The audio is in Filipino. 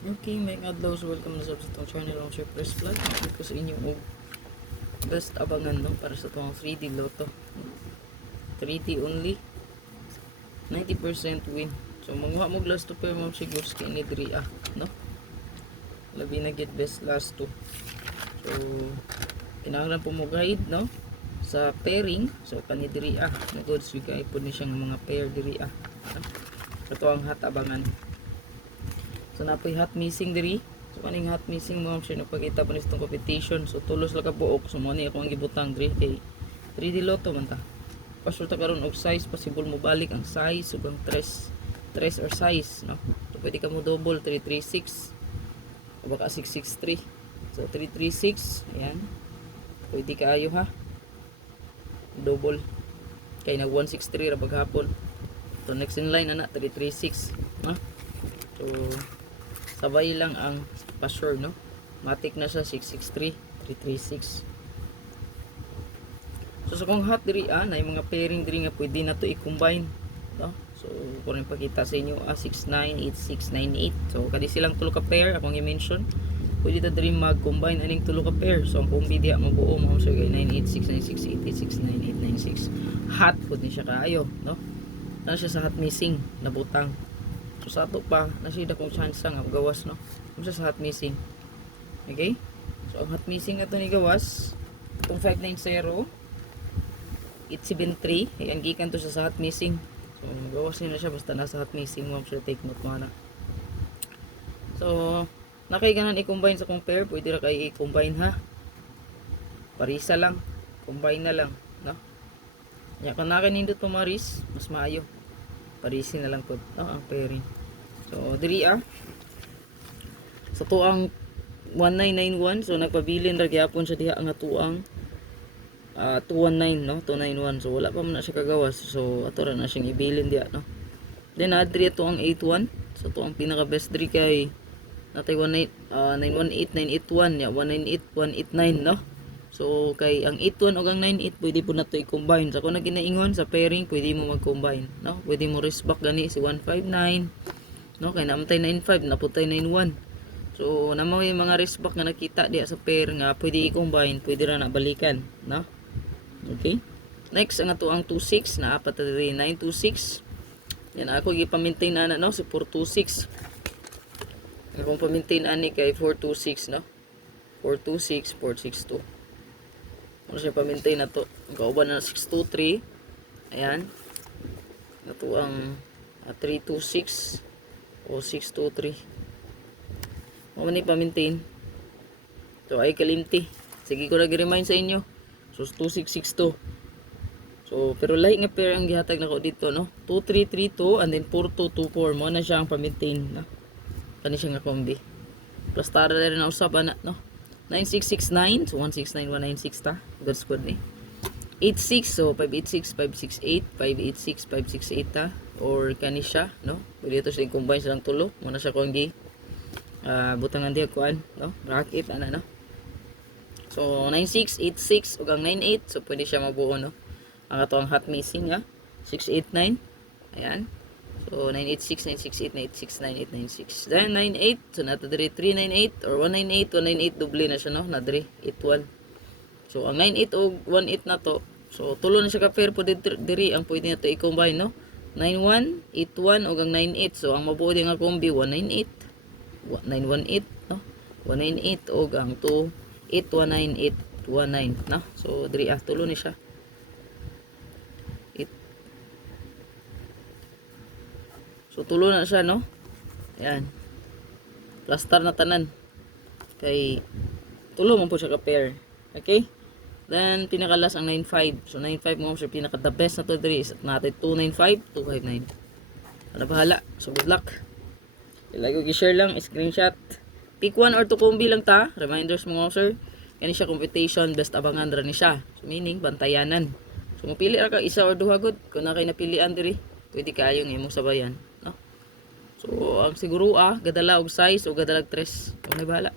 Okay, may adlaw, so welcome na sa itong channel ng Chef Press Vlog. Makikita ko sa inyo og best abangan no para sa itong 3D Lotto. 3D only, 90% win. So manguha mo last 2 pair mo siguro sa kinidri no? Labi na get best last 2. So kinahanglan po mo guide no sa pairing. So kanidri na goods bigay po ni siyang mga pair diri no? Ito ang hat abangan. So napoy hot missing diri. So kaning hot missing mo siya nagpakita pa ni itong competition. So tulos lang ka buok. So mo ni ako ang gibutang diri kay 3D Lotto man ta. Pasulta karon og size, possible mo balik ang size ug ang tres or size no. So pwede ka mo double 336 o baka 663. So 336 ayan. Pwede kaayo ha. Double kay nag 163 ra paghapon. So next in line ana 336 no. So sabay lang ang password no. Matik na siya 663 336. So sa kong hot diri na yung mga pairing diri nga pwede na to i-combine no. So kung ipakita sa inyo 698698. So kadi silang tulo ka pair akong i-mention. Pwede ta diri mag-combine aning tulo ka pair. So ang kung media mabuo mo so 9869688699896. Hot pud ni siya kaayo no. Ano siya sa hot missing nabutang. So sa ato pa na siya dakong chance nga gawas no. Ano siya sa hot missing. Okay? So ang hot missing ato ni gawas itong 590 873 ayan gikan to sa hot missing. So gawas na siya basta nasa hot missing mo so take note mo na. So nakay ganan i-combine sa kong pair pwede ra kay i-combine ha. Parisa lang combine na lang no. Nya kun naka nindot pumaris mas maayo. Parisin na lang po no, ang pairing. So diri sa tuang 1991 so nagpabilin ra gyapon siya diha ang tuang 219 no 291 so wala pa man na siya kagawas so ato ra na siyang ibilin diha no. Then adri ito ang 81 so to ang pinaka best diri kay natay 918981 ya 198189 no. So kay ang 81 ug ang 98 pwede po nato i-combine. So kung naginaingon sa pairing pwede mo mag-combine, no? Pwede mo risk back gani si 159, no? Kay namatay 95 naputay 91. So namo yung mga risk back nga nakita diha sa pair nga pwede i-combine, pwede ra na balikan, no? Okay? Next ang ato ang 26 na apat na diri 926. Yan ako gi-maintain ana no si 426. Akong pa-maintain ani kay 426 no. 426 462. Ano siya pa-maintain na to. Ang kauban na 623. Ayan. Ito ang 326 o 623. Ano ni pa-maintain. So ay kalimti. Sige ko lagi remind sa inyo. So 2662. So pero lahi nga pair ang gihatag nako dito no. 2332 and then 4224 mo na siya ang pa-maintain no. Kani siya nga kombi. Plus tara rin na usap ana no. 9669 so 169196 ta good squad ni 86 so 586 568 586 568 ta or kani siya no pwede ito siya combine silang tulo muna siya kung butangan diha kuan no racket ana no. So 9686 ug ang 98 so pwede siya mabuo no ang ato ang hot missing 689 ayan. So 986, 968, 969, 896. Then 98. So nato diri 398 or 198, 198 doble na siya no. Na diri 81. So ang 98 o 18 na to. So tulo na siya ka pair po diri ang pwede nato i-combine no. 91, 81 o ang 98. So ang mabuo din nga kombi 198. 918 no. 198 o ang 2 819819 no. So diri tulo ni siya. So tulo na siya no. Ayan. Plaster na tanan. Kay tulo man po siya ka pair. Okay? Then pinakalas ang 95. So 95 mo siya pinaka the best na to diri is natin 295, 259. Ano bahala. So good luck. Ilagay ko i-share lang, screenshot. Pick 1 or 2 combi lang ta. Reminders mo sir. Kani siya competition best abangan ra ni siya. So meaning bantayanan. So mapili ra ka isa or duha gud kung na kay napilian diri. Pwede kayo ng imong sabayan. No? So, ang siguro gadala og size o gadalag tres. Kung may bahala.